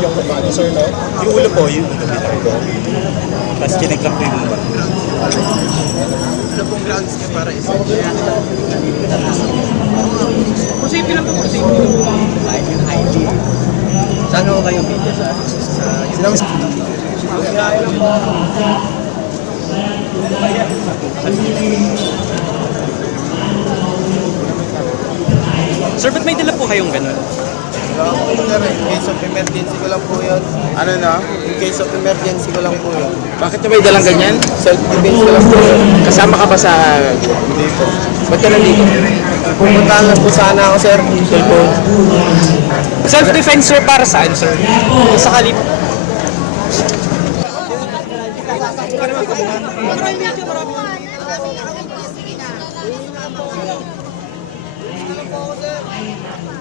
yung body, sir, no? Yung ulo po, yung ulo bitaw ko. Tapos kinaglock ko yung ulo. Ano pong grounds niya para isa? Posible lang po, posible lang po. Kahit yung ID. Saan ho kayo media sa? Sa Sir, ba't may dala po kayong ganun? Sir. In case of emergency ko lang po yun. Ano na? In case of emergency ko lang po yun. Bakit na may dalang ganyan? Self-defense ko lang po yun. Kasama ka ba sa... Hindi po. Ba't ka nandito? Pumuntahan lang po sana ako, sir. Cellphone. Self-defense, sir, para saan, sir? Sa kalip...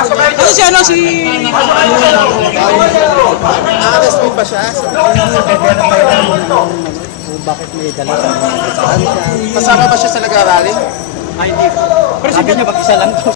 Ano si ano si... Mo ba siya? Kasama ba siya sa nag-arali? Ay, hindi. Pero sabi niyo, mag-isa lang to.